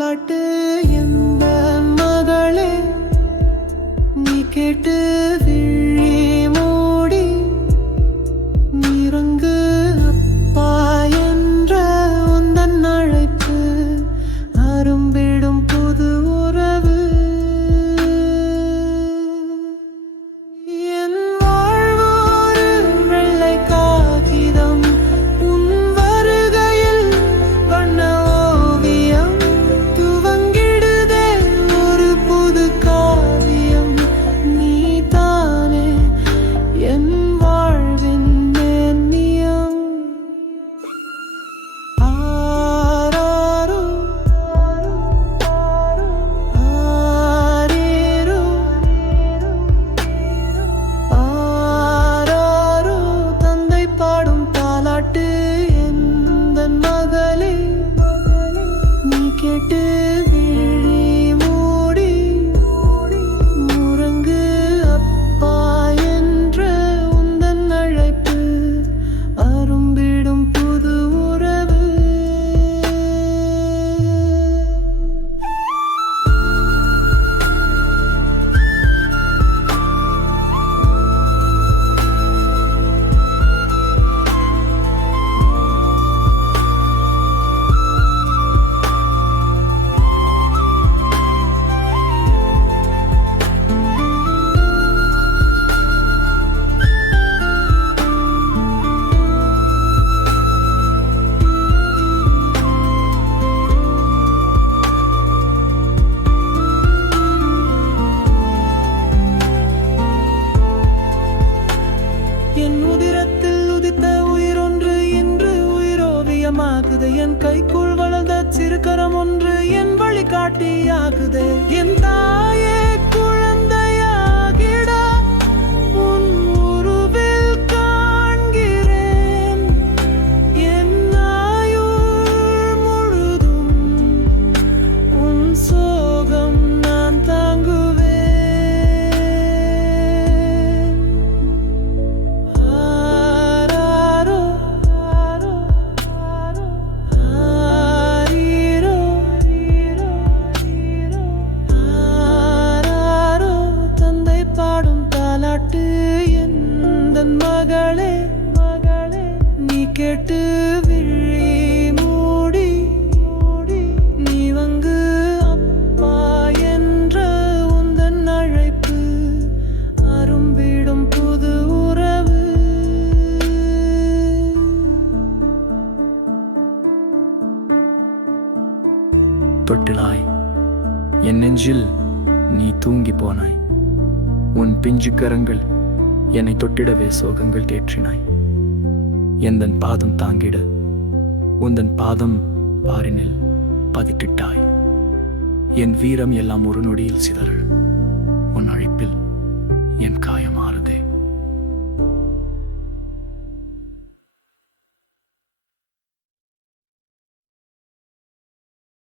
தாலாட்டு எந்த மகளே நீ கேட்டு விழி மூடி நீரங்கு அப்பா என்ற உந்தன் அழைப்பு அரும்பிடும் புது உறவு என் வாழ்வோரு வெள்ளை காகிதம் உன் வருகையில் வண்ண ஓவியம் துவங்கிடுதே ஒரு புது காவியம் நீ தானே என் வாழ்வின் நேர்நியம் ஆராரோ ஆரேரோ ஆராரோ தந்தை பாடும் தாலாட்டு எந்தன் மகளே நீ கேட்டு விழி மூடி முரங்கு அப்பா என்ற உந்தன் அழைப்பு அரும்பிடும் புது உறவு என் உதிரத்தில் உதித்த உயிரொன்று இன்று உயிரோவியமாகுது என் கைக்குள் வளர்ந்த சிறுகரம் ஒன்று என் வழிகாட்டியாகுது என் தாயே குழந்தையாகிட உன் உருவில் காண்கிறேன் என் ஆயுள் முழுதும் உன் சோகம் நான் தாங்குவேன் ஆராரோ ஆரீரோ ஆராரோ தந்தை பாடும் தாலாட்டு எந்தன் மகளே நீ கேட்டு விழி மூடி நீ வங்கு அப்பா என்ற உந்தன் அழைப்பு அரும்பிடும் புது உறவு தொட்டிலாய் என் நெஞ்சில் நீ தூங்கி போனாய் உன் பிஞ்சு கரங்கள் என்னை தொட்டிடவே சோகங்கள் தேற்றினாய் எந்தன் பாதம் தாங்கிட உந்தன் பாதம் பாரினில் பதித்திட்டாய் என் வீரம் எல்லாம் ஒரு நொடியில் சிதற உன் அழைப்பில் என் காயம் ஆறுதே